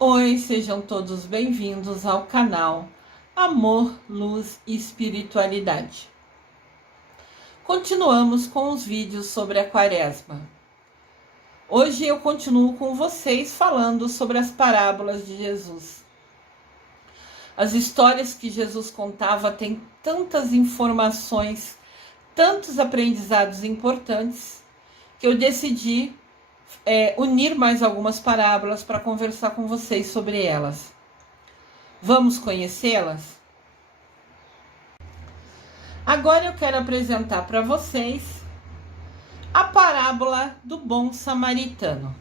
Oi, sejam todos bem-vindos ao canal Amor, Luz e Espiritualidade. Continuamos com os vídeos sobre a Quaresma. Hoje eu continuo com vocês falando sobre as parábolas de Jesus. As histórias que Jesus contava têm tantas informações, tantos aprendizados importantes, que eu decidi unir mais algumas parábolas para conversar com vocês sobre elas. Vamos conhecê-las? Agora eu quero apresentar para vocês a parábola do bom samaritano.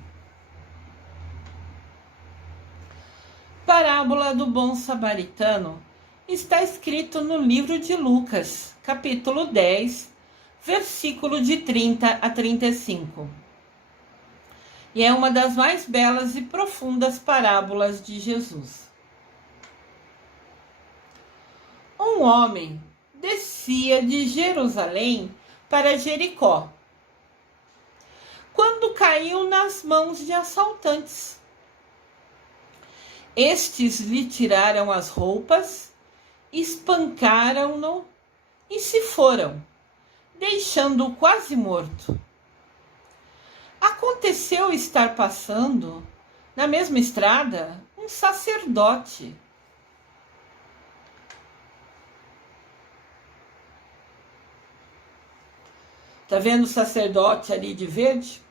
Parábola do bom samaritano está escrito no livro de Lucas, capítulo 10, versículo de 30 a 35. E é uma das mais belas e profundas parábolas de Jesus. Um homem descia de Jerusalém para Jericó, quando caiu nas mãos de assaltantes. Estes lhe tiraram as roupas, espancaram-no e se foram, deixando-o quase morto. Aconteceu estar passando, na mesma estrada, um sacerdote. Tá vendo o sacerdote ali de verde?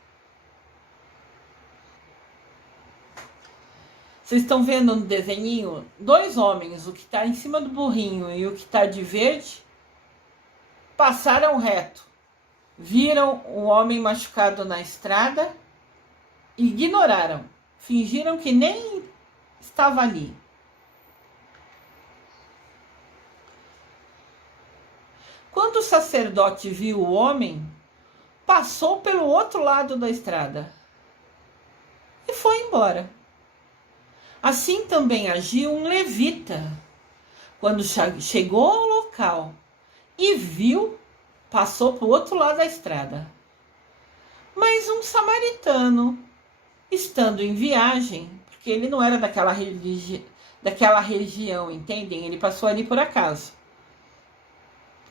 Vocês estão vendo no desenhinho dois homens, o que está em cima do burrinho e o que está de verde, passaram reto. Viram o homem machucado na estrada e ignoraram, fingiram que nem estava ali. Quando o sacerdote viu o homem, passou pelo outro lado da estrada e foi embora. Assim também agiu um levita. Quando chegou ao local e viu, passou para o outro lado da estrada. Mas um samaritano, estando em viagem, porque ele não era daquela região, entendem? Ele passou ali por acaso.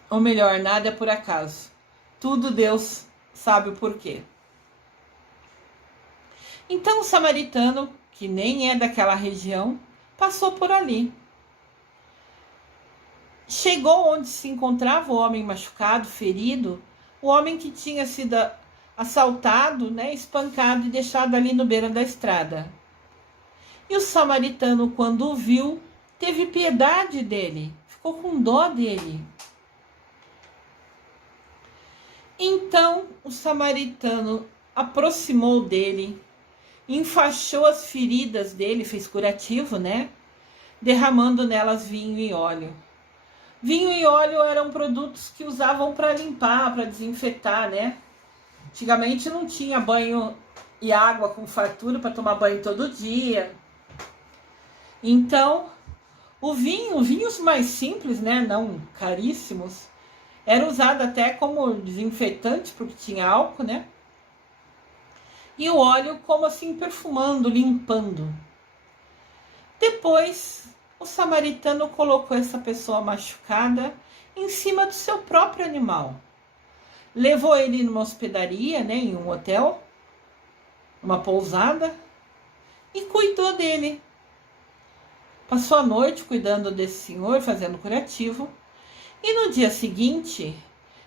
Ou melhor, nada é por acaso. Tudo Deus sabe o porquê. Então o samaritano, que nem é daquela região, passou por ali. Chegou onde se encontrava o homem machucado, ferido, o homem que tinha sido assaltado, espancado e deixado ali no beira da estrada. E o samaritano, quando o viu, teve piedade dele, ficou com dó dele. Então o samaritano aproximou dele, enfaixou as feridas dele, fez curativo, derramando nelas vinho e óleo. Vinho e óleo eram produtos que usavam para limpar, para desinfetar, Antigamente não tinha banho e água com fartura para tomar banho todo dia. Então, vinhos mais simples, não caríssimos, era usado até como desinfetante, porque tinha álcool, E o óleo como assim perfumando, limpando. Depois, o samaritano colocou essa pessoa machucada em cima do seu próprio animal. Levou ele numa hospedaria, em um hotel, uma pousada, e cuidou dele. Passou a noite cuidando desse senhor, fazendo curativo. E no dia seguinte,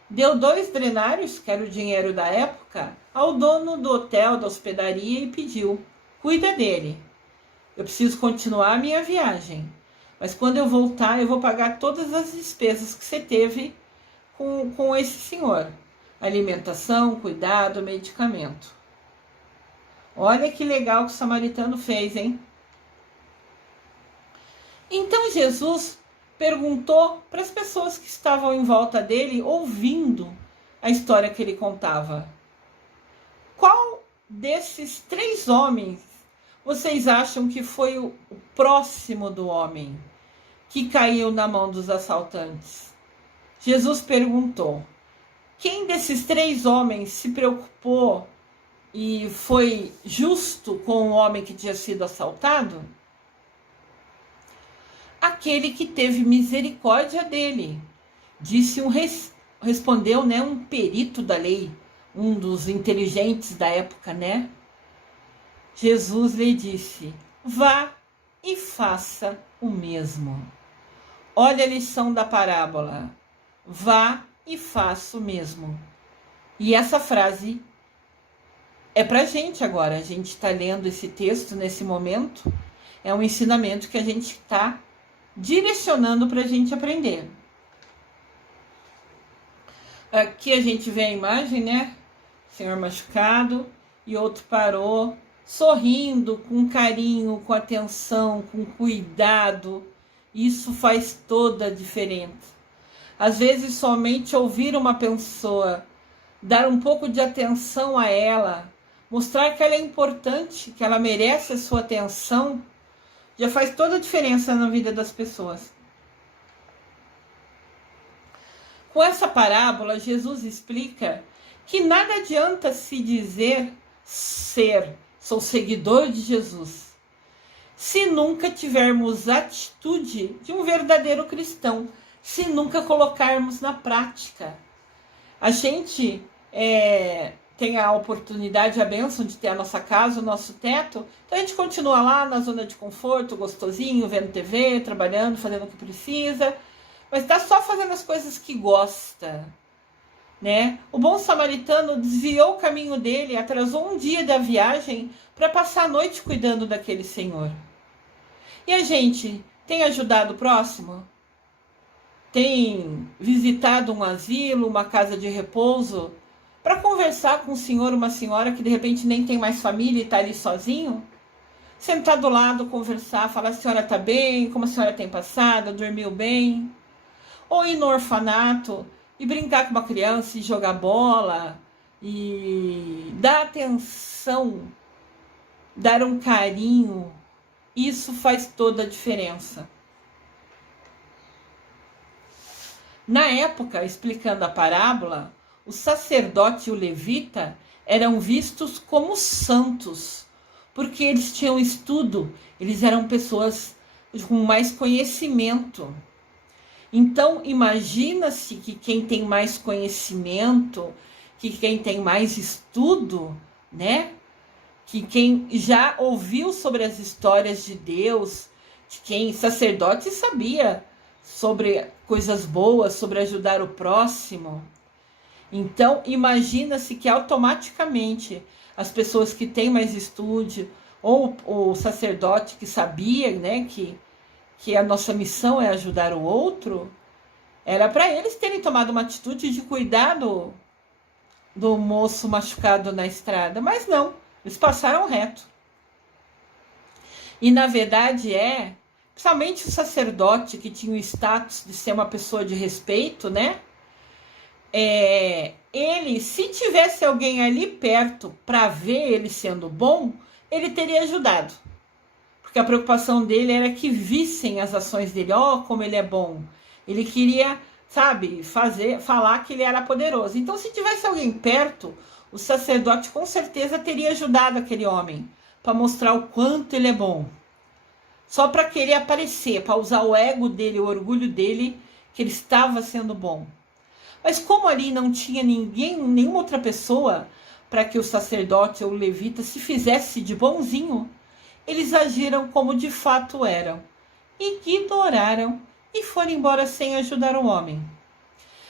deu 2 denários, que era o dinheiro da época, ao dono do hotel, da hospedaria, e pediu: cuida dele. Eu preciso continuar a minha viagem. Mas quando eu voltar, eu vou pagar todas as despesas que você teve com esse senhor. Alimentação, cuidado, medicamento. Olha que legal que o samaritano fez, hein? Então Jesus perguntou para as pessoas que estavam em volta dele, ouvindo a história que ele contava: qual desses 3 homens vocês acham que foi o próximo do homem que caiu na mão dos assaltantes? Jesus perguntou: quem desses 3 homens se preocupou e foi justo com o homem que tinha sido assaltado? aquele que teve misericórdia dele. Respondeu, né, um perito da lei, um dos inteligentes da época, né? Jesus lhe disse: vá e faça o mesmo. Olha a lição da parábola. Vá e faça o mesmo. E essa frase é pra gente agora. A gente está lendo esse texto nesse momento. É um ensinamento que a gente está direcionando para a gente aprender. Aqui a gente vê a imagem, né? Senhor machucado e outro parou, sorrindo, com carinho, com atenção, com cuidado. Isso faz toda a diferença. Às vezes, somente ouvir uma pessoa, dar um pouco de atenção a ela, mostrar que ela é importante, que ela merece a sua atenção, já faz toda a diferença na vida das pessoas. Com essa parábola, Jesus explica que nada adianta se dizer sou seguidor de Jesus, se nunca tivermos atitude de um verdadeiro cristão, se nunca colocarmos na prática. A gente tem a oportunidade, a bênção de ter a nossa casa, o nosso teto, então a gente continua lá na zona de conforto, gostosinho, vendo TV, trabalhando, fazendo o que precisa, mas está só fazendo as coisas que gosta, né? O bom samaritano desviou o caminho dele, atrasou um dia da viagem para passar a noite cuidando daquele senhor. E a gente tem ajudado o próximo? Tem visitado um asilo, uma casa de repouso, para conversar com um senhor, uma senhora que de repente nem tem mais família e está ali sozinho? Sentar do lado, conversar, falar: a senhora está bem? Como a senhora tem passado? Dormiu bem? Ou ir no orfanato e brincar com uma criança e jogar bola e dar atenção, dar um carinho. Isso faz toda a diferença. Na época, explicando a parábola, o sacerdote e o levita eram vistos como santos, porque eles tinham estudo, eles eram pessoas com mais conhecimento. Então, imagina-se que quem tem mais conhecimento, que quem tem mais estudo, né? Que quem já ouviu sobre as histórias de Deus, que quem sacerdote sabia sobre coisas boas, sobre ajudar o próximo. Então, imagina-se que automaticamente as pessoas que têm mais estudo, ou o sacerdote que sabia, né, que a nossa missão é ajudar o outro, era para eles terem tomado uma atitude de cuidado do moço machucado na estrada, mas não, eles passaram reto. E na verdade principalmente o sacerdote que tinha o status de ser uma pessoa de respeito, né? Ele, se tivesse alguém ali perto para ver ele sendo bom, ele teria ajudado. Porque a preocupação dele era que vissem as ações dele. Como ele é bom. Ele queria, falar que ele era poderoso. Então, se tivesse alguém perto, o sacerdote com certeza teria ajudado aquele homem para mostrar o quanto ele é bom. Só para querer aparecer, para usar o ego dele, o orgulho dele, que ele estava sendo bom. Mas como ali não tinha nenhuma outra pessoa para que o sacerdote ou o levita se fizesse de bonzinho, eles agiram como de fato eram, ignoraram e foram embora sem ajudar o homem,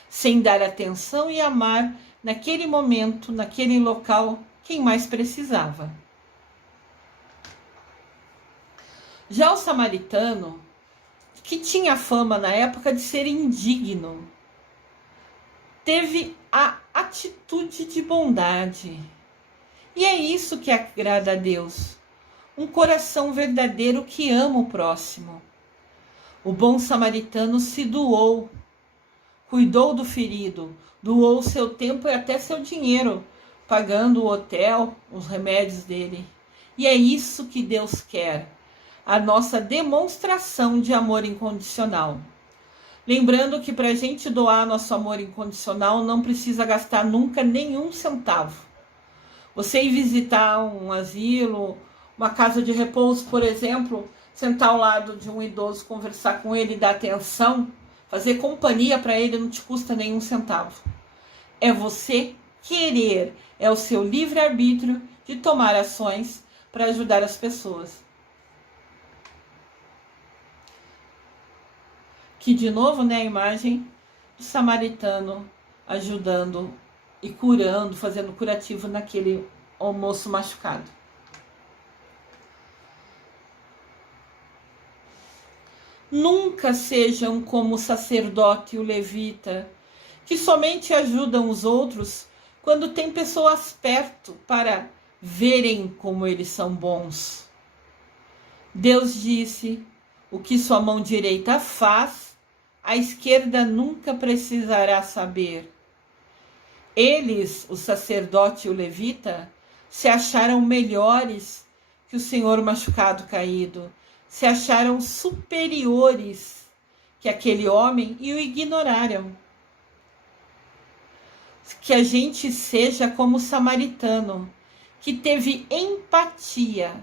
sem dar atenção e amar naquele momento, naquele local, quem mais precisava. Já o samaritano, que tinha fama na época de ser indigno, teve a atitude de bondade. E é isso que agrada a Deus. Um coração verdadeiro que ama o próximo. O bom samaritano se doou, cuidou do ferido, doou seu tempo e até seu dinheiro, pagando o hotel, os remédios dele. E é isso que Deus quer, a nossa demonstração de amor incondicional. Lembrando que para a gente doar nosso amor incondicional, não precisa gastar nunca nenhum centavo. Você ir visitar um asilo, uma casa de repouso, por exemplo, sentar ao lado de um idoso, conversar com ele, dar atenção, fazer companhia para ele não te custa nenhum centavo. É você querer, é o seu livre-arbítrio de tomar ações para ajudar as pessoas. Que de novo, né, a imagem do samaritano ajudando e curando, fazendo curativo naquele moço machucado. Nunca sejam como o sacerdote e o levita, que somente ajudam os outros quando tem pessoas perto para verem como eles são bons. Deus disse: o que sua mão direita faz, a esquerda nunca precisará saber. Eles, o sacerdote e o levita, se acharam melhores que o Senhor machucado caído, se acharam superiores que aquele homem e o ignoraram. Que a gente seja como o samaritano, que teve empatia.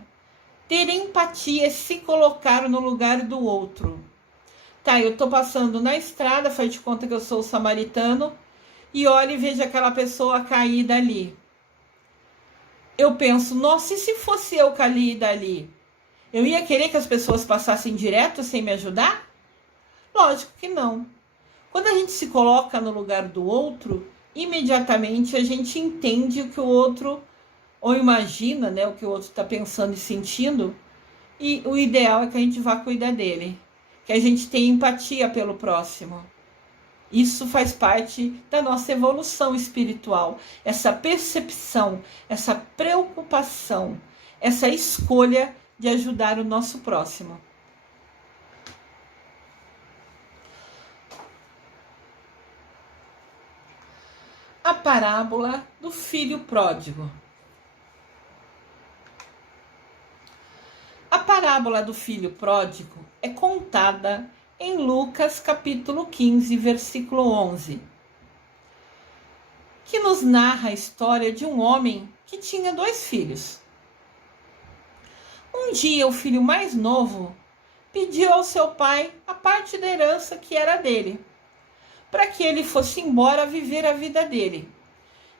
Ter empatia é se colocar no lugar do outro. Tá, eu tô passando na estrada, faz de conta que eu sou o samaritano, e olho e vejo aquela pessoa caída ali. Eu penso, nossa, e se fosse eu caída ali? Eu ia querer que as pessoas passassem direto sem me ajudar? Lógico que não. Quando a gente se coloca no lugar do outro, imediatamente a gente entende o que o outro, ou imagina, né, o que o outro está pensando e sentindo, e o ideal é que a gente vá cuidar dele, que a gente tenha empatia pelo próximo. Isso faz parte da nossa evolução espiritual, essa percepção, essa preocupação, essa escolha de ajudar o nosso próximo. A parábola do filho pródigo. A parábola do filho pródigo é contada em Lucas capítulo 15, versículo 11, que nos narra a história de um homem que tinha 2 filhos. Um dia, o filho mais novo pediu ao seu pai a parte da herança que era dele, para que ele fosse embora viver a vida dele.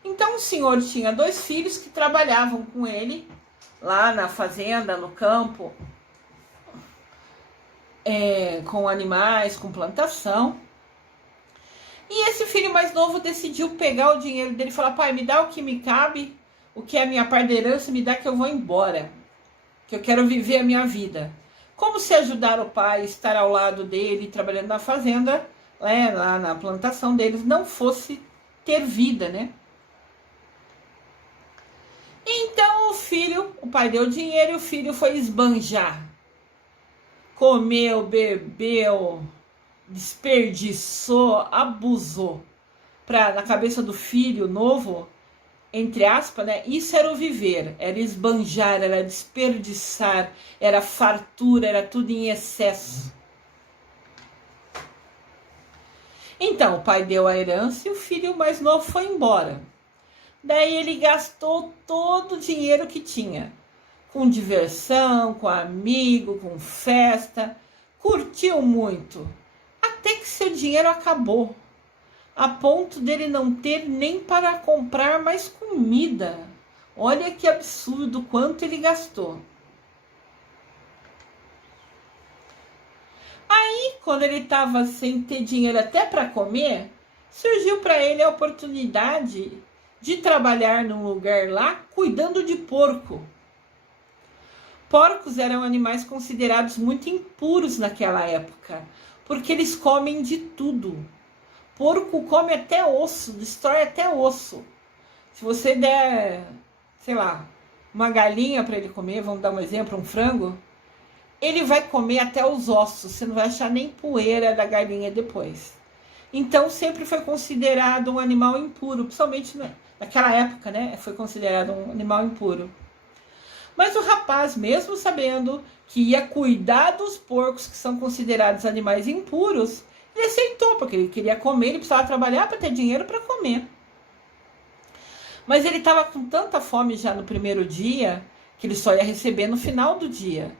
Então o senhor tinha 2 filhos que trabalhavam com ele, lá na fazenda, no campo, com animais, com plantação. E esse filho mais novo decidiu pegar o dinheiro dele e falar: pai, me dá o que me cabe, o que é a minha parte da herança, me dá que eu vou embora, que eu quero viver a minha vida. Como se ajudar o pai, estar ao lado dele, trabalhando na fazenda, lá na plantação deles, não fosse ter vida, né? Então o pai deu dinheiro e o filho foi esbanjar. Comeu, bebeu, desperdiçou, abusou. Na cabeça do filho novo, entre aspas, né? Isso era o viver, era esbanjar, era desperdiçar, era fartura, era tudo em excesso. Então o pai deu a herança e o filho mais novo foi embora. Daí ele gastou todo o dinheiro que tinha, com diversão, com amigo, com festa, curtiu muito, até que seu dinheiro acabou, a ponto dele não ter nem para comprar mais comida. Olha que absurdo quanto ele gastou. Aí, quando ele estava sem ter dinheiro até para comer, surgiu para ele a oportunidade de trabalhar num lugar lá cuidando de porco. Porcos eram animais considerados muito impuros naquela época, porque eles comem de tudo. Porco come até osso, destrói até osso. Se você der, sei lá, uma galinha para ele comer, vamos dar um exemplo, um frango, ele vai comer até os ossos, você não vai achar nem poeira da galinha depois. Então sempre foi considerado um animal impuro, principalmente naquela época, né? Foi considerado um animal impuro. Mas o rapaz, mesmo sabendo que ia cuidar dos porcos que são considerados animais impuros, ele aceitou, porque ele queria comer, ele precisava trabalhar para ter dinheiro para comer. Mas ele estava com tanta fome já no primeiro dia, que ele só ia receber no final do dia.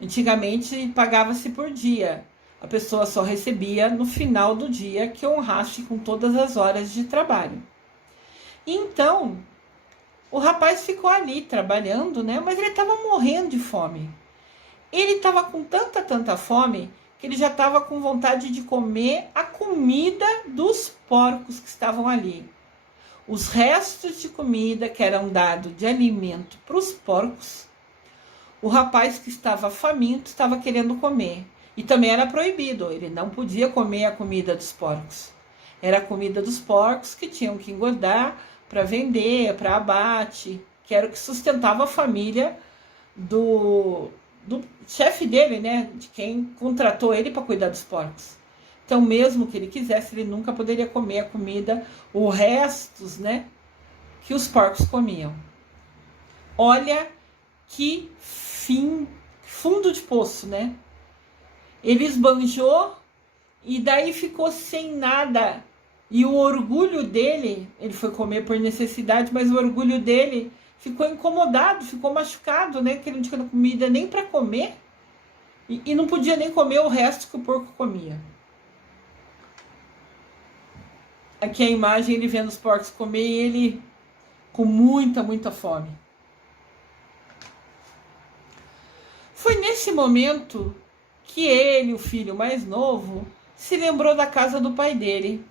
Antigamente pagava-se por dia. A pessoa só recebia no final do dia que honrasse com todas as horas de trabalho. Então, o rapaz ficou ali trabalhando, né? Mas ele estava morrendo de fome. Ele estava com tanta fome que ele já estava com vontade de comer a comida dos porcos que estavam ali. Os restos de comida que eram dados de alimento para os porcos, o rapaz que estava faminto estava querendo comer. E também era proibido, ele não podia comer a comida dos porcos. Era a comida dos porcos que tinham que engordar para vender, para abate, que era o que sustentava a família do chefe dele, né? De quem contratou ele para cuidar dos porcos. Então, mesmo que ele quisesse, ele nunca poderia comer a comida, os restos, né? Que os porcos comiam. Olha que fundo de poço, né? Ele esbanjou e daí ficou sem nada. E o orgulho dele, ele foi comer por necessidade, mas o orgulho dele ficou incomodado, ficou machucado, né? Que ele não tinha comida nem para comer e não podia nem comer o resto que o porco comia. Aqui a imagem, ele vendo os porcos comer e ele com muita fome. Foi nesse momento que ele, o filho mais novo, se lembrou da casa do pai dele,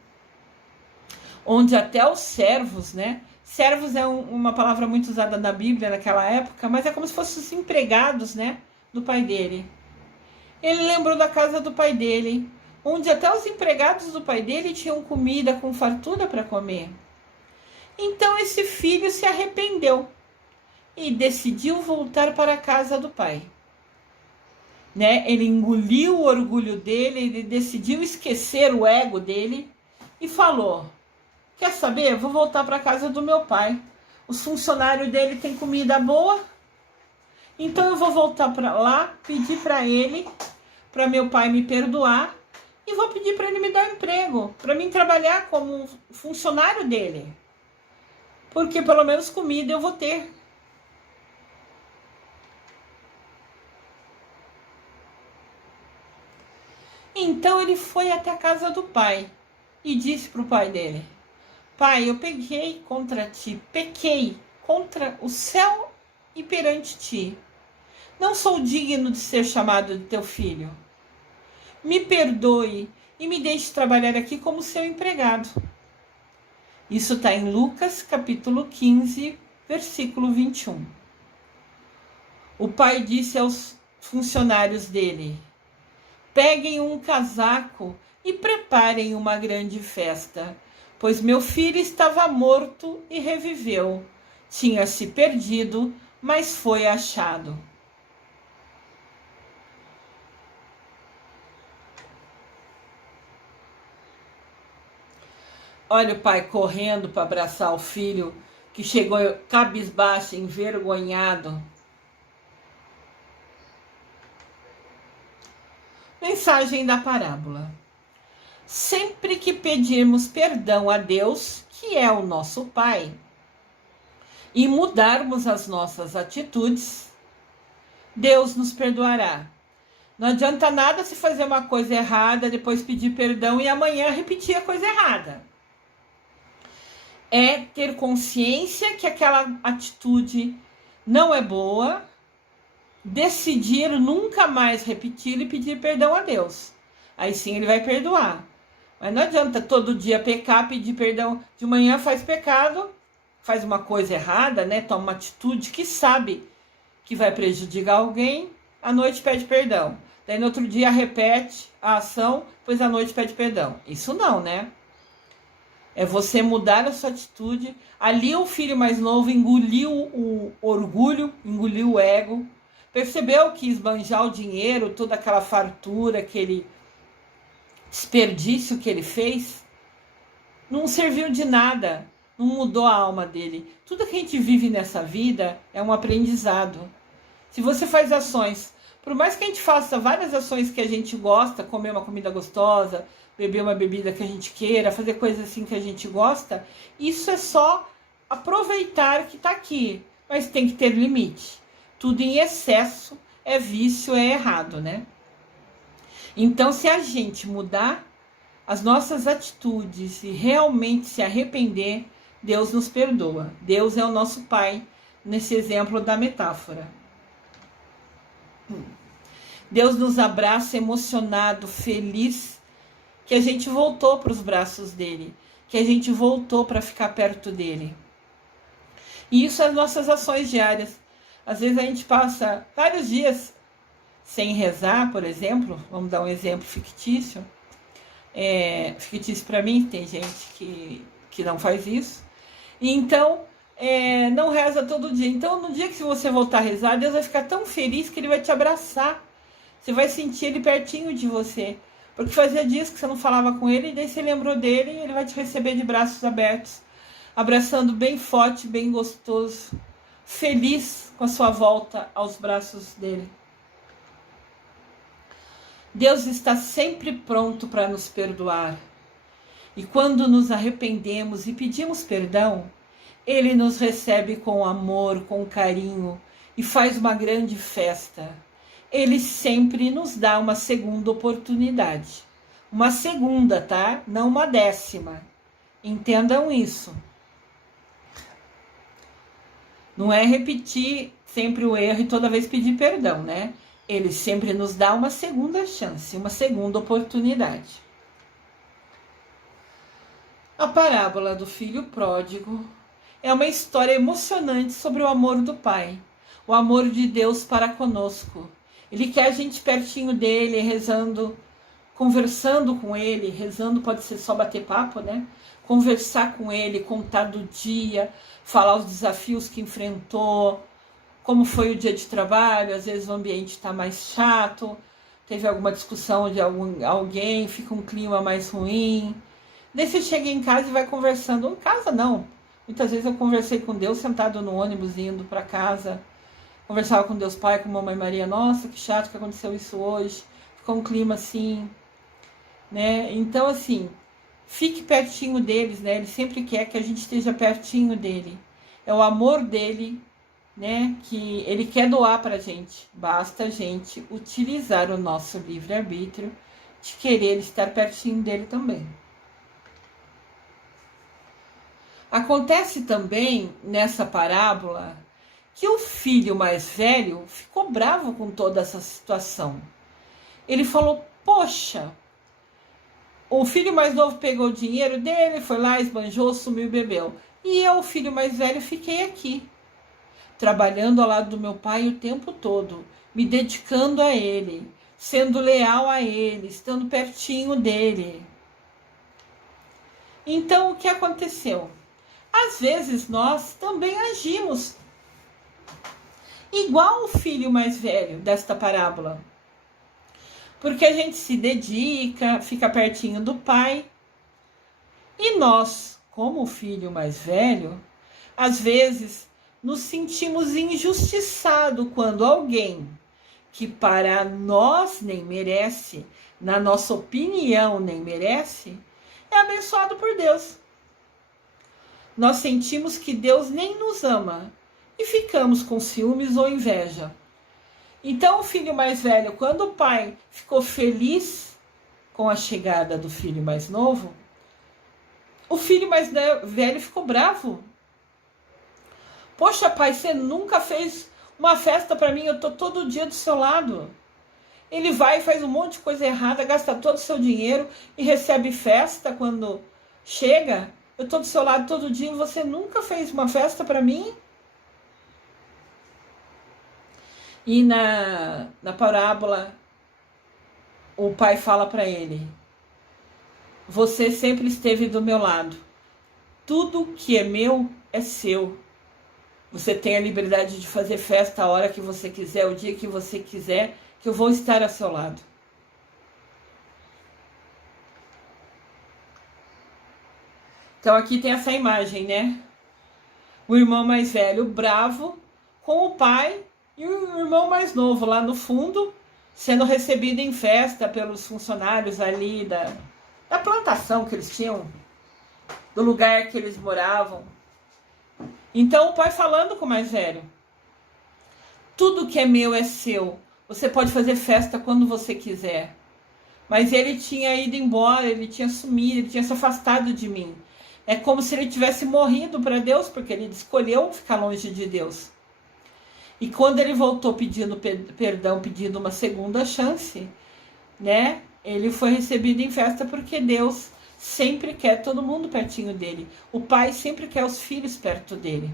onde até os servos, né? Servos é uma palavra muito usada na Bíblia naquela época, mas é como se fossem os empregados, né? Do pai dele. Ele lembrou da casa do pai dele, onde até os empregados do pai dele tinham comida com fartura para comer. Então esse filho se arrependeu e decidiu voltar para a casa do pai. Né? Ele engoliu o orgulho dele, ele decidiu esquecer o ego dele e falou: quer saber? Vou voltar para a casa do meu pai. Os funcionários dele têm comida boa, então eu vou voltar para lá, pedir para ele, para meu pai me perdoar, e vou pedir para ele me dar um emprego, para mim trabalhar como funcionário dele. Porque pelo menos comida eu vou ter. Então ele foi até a casa do pai e disse para o pai dele: pai, eu pequei contra ti, pequei contra o céu e perante ti. Não sou digno de ser chamado de teu filho. Me perdoe e me deixe trabalhar aqui como seu empregado. Isso está em Lucas, capítulo 15, versículo 21. O pai disse aos funcionários dele: peguem um casaco e preparem uma grande festa, pois meu filho estava morto e reviveu. Tinha se perdido, mas foi achado. Olha o pai correndo para abraçar o filho, que chegou cabisbaixo, envergonhado. Mensagem da parábola. Sempre que pedirmos perdão a Deus, que é o nosso Pai, e mudarmos as nossas atitudes, Deus nos perdoará. Não adianta nada se fazer uma coisa errada, depois pedir perdão e amanhã repetir a coisa errada. É ter consciência que aquela atitude não é boa, decidir nunca mais repetir e pedir perdão a Deus. Aí sim ele vai perdoar. Mas não adianta todo dia pecar, pedir perdão. De manhã faz pecado, faz uma coisa errada, né? Toma uma atitude que sabe que vai prejudicar alguém, à noite pede perdão. Daí no outro dia repete a ação, depois à noite pede perdão. Isso não, né? É você mudar a sua atitude. Ali o filho mais novo engoliu o orgulho, engoliu o ego. Percebeu que esbanjar o dinheiro, toda aquela fartura, aquele desperdício que ele fez, não serviu de nada, não mudou a alma dele. Tudo que a gente vive nessa vida é um aprendizado. Se você faz ações, por mais que a gente faça várias ações que a gente gosta, comer uma comida gostosa, beber uma bebida que a gente queira, fazer coisas assim que a gente gosta, isso é só aproveitar que está aqui, mas tem que ter limite. Tudo em excesso é vício, é errado, né? Então, se a gente mudar as nossas atitudes e realmente se arrepender, Deus nos perdoa. Deus é o nosso Pai, nesse exemplo da metáfora. Deus nos abraça emocionado, feliz, que a gente voltou para os braços dele, que a gente voltou para ficar perto dele. E isso é as nossas ações diárias. Às vezes a gente passa vários dias sem rezar, por exemplo. Vamos dar um exemplo fictício. Fictício para mim, tem gente que não faz isso. E então, não reza todo dia. Então, no dia que você voltar a rezar, Deus vai ficar tão feliz que ele vai te abraçar. Você vai sentir ele pertinho de você. Porque fazia dias que você não falava com ele, e daí você lembrou dele e ele vai te receber de braços abertos, abraçando bem forte, bem gostoso, feliz com a sua volta aos braços dele. Deus está sempre pronto para nos perdoar. E quando nos arrependemos e pedimos perdão, ele nos recebe com amor, com carinho e faz uma grande festa. Ele sempre nos dá uma segunda oportunidade. Uma segunda, tá? Não uma 10ª. Entendam isso. Não é repetir sempre o erro e toda vez pedir perdão, né? Ele sempre nos dá uma segunda chance, uma segunda oportunidade. A parábola do filho pródigo é uma história emocionante sobre o amor do Pai, o amor de Deus para conosco. Ele quer a gente pertinho dele, rezando, conversando com ele. Rezando pode ser só bater papo, né? Conversar com ele, contar do dia, falar os desafios que enfrentou, como foi o dia de trabalho. Às vezes o ambiente está mais chato, teve alguma discussão de alguém, fica um clima mais ruim. Daí você chega em casa e vai conversando. Em casa não. Muitas vezes eu conversei com Deus sentado no ônibus indo para casa. Conversava com Deus Pai, com Mamãe Maria. Nossa, que chato que aconteceu isso hoje. Ficou um clima assim, né? Então, assim, fique pertinho deles, né? Ele sempre quer que a gente esteja pertinho dele. É o amor dele, né? Que ele quer doar pra gente. Basta a gente utilizar o nosso livre-arbítrio de querer estar pertinho dele também. Acontece também nessa parábola que o filho mais velho ficou bravo com toda essa situação. Ele falou, poxa, o filho mais novo pegou o dinheiro dele, foi lá, esbanjou, sumiu e bebeu. E eu, o filho mais velho, fiquei aqui, trabalhando ao lado do meu pai o tempo todo, me dedicando a ele, sendo leal a ele, estando pertinho dele. Então, o que aconteceu? Às vezes nós também agimos igual o filho mais velho desta parábola. Porque a gente se dedica, fica pertinho do pai. E nós, como o filho mais velho, às vezes nos sentimos injustiçados quando alguém que para nós nem merece, na nossa opinião nem merece, é abençoado por Deus. Nós sentimos que Deus nem nos ama e ficamos com ciúmes ou inveja. Então o filho mais velho, quando o pai ficou feliz com a chegada do filho mais novo, o filho mais velho ficou bravo. Poxa, pai, você nunca fez uma festa para mim, eu tô todo dia do seu lado. Ele vai e faz um monte de coisa errada, gasta todo o seu dinheiro e recebe festa quando chega. Eu tô do seu lado todo dia e você nunca fez uma festa para mim? E na parábola, o pai fala para ele, você sempre esteve do meu lado. Tudo que é meu é seu. Você tem a liberdade de fazer festa a hora que você quiser, o dia que você quiser, que eu vou estar ao seu lado. Então aqui tem essa imagem, né? O irmão mais velho bravo com o pai e o irmão mais novo lá no fundo, sendo recebido em festa pelos funcionários ali da plantação que eles tinham, do lugar que eles moravam. Então o pai falando com o mais velho, tudo que é meu é seu, Você pode fazer festa quando você quiser. Mas ele tinha ido embora, ele tinha sumido, ele tinha se afastado de mim. É como se ele tivesse morrido para Deus, porque ele escolheu ficar longe de Deus. E quando ele voltou pedindo perdão, pedindo uma segunda chance, né? Ele foi recebido em festa porque Deus sempre quer todo mundo pertinho dele. O pai sempre quer os filhos perto dele.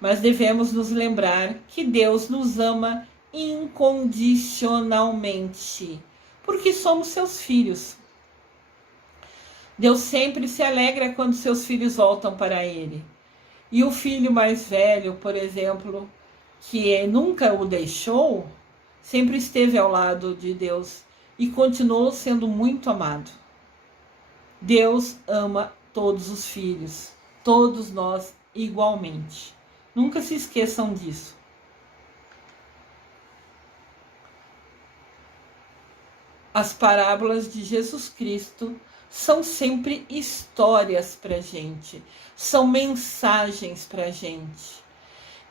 Mas devemos nos lembrar que Deus nos ama incondicionalmente, porque somos seus filhos. Deus sempre se alegra quando seus filhos voltam para Ele. E o filho mais velho, por exemplo, que nunca o deixou, sempre esteve ao lado de Deus e continuou sendo muito amado. Deus ama todos os filhos, todos nós igualmente. Nunca se esqueçam disso. As parábolas de Jesus Cristo são sempre histórias para gente, são mensagens para gente.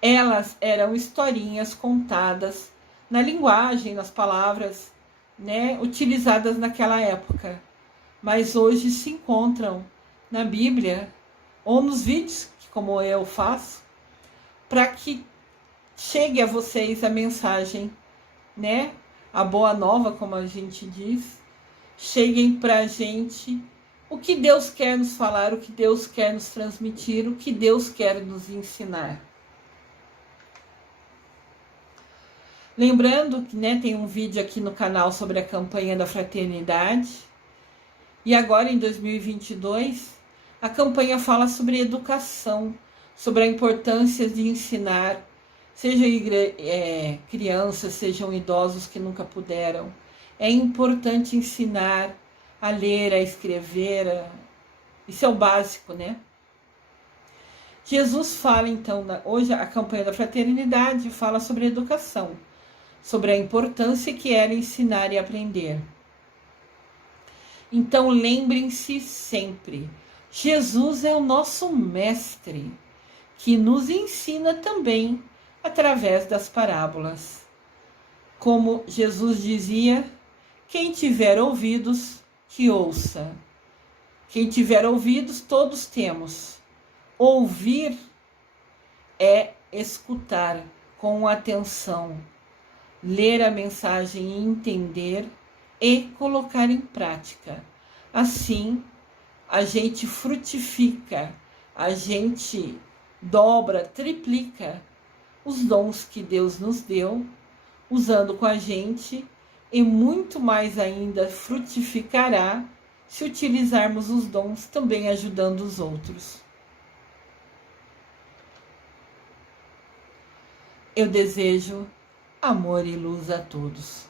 Elas eram historinhas contadas na linguagem, nas palavras, né, utilizadas naquela época, mas hoje se encontram na Bíblia ou nos vídeos, que como eu faço, para que chegue a vocês a mensagem, né, a boa nova, como a gente diz, cheguem para a gente o que Deus quer nos falar, o que Deus quer nos transmitir, o que Deus quer nos ensinar. Lembrando que, né, tem um vídeo aqui no canal sobre a campanha da fraternidade. E agora, em 2022, a campanha fala sobre educação, sobre a importância de ensinar, sejam crianças, sejam idosos que nunca puderam. É importante ensinar a ler, a escrever, isso é o básico, né? Jesus fala, então, hoje a campanha da fraternidade fala sobre educação, sobre a importância que era ensinar e aprender. Então, lembrem-se sempre, Jesus é o nosso mestre, que nos ensina também através das parábolas. Como Jesus dizia, quem tiver ouvidos, que ouça. Quem tiver ouvidos, todos temos. Ouvir é escutar com atenção, ler a mensagem e entender e colocar em prática. Assim, a gente frutifica, a gente dobra, triplica os dons que Deus nos deu, usando com a gente, e muito mais ainda frutificará se utilizarmos os dons também ajudando os outros. Eu desejo amor e luz a todos.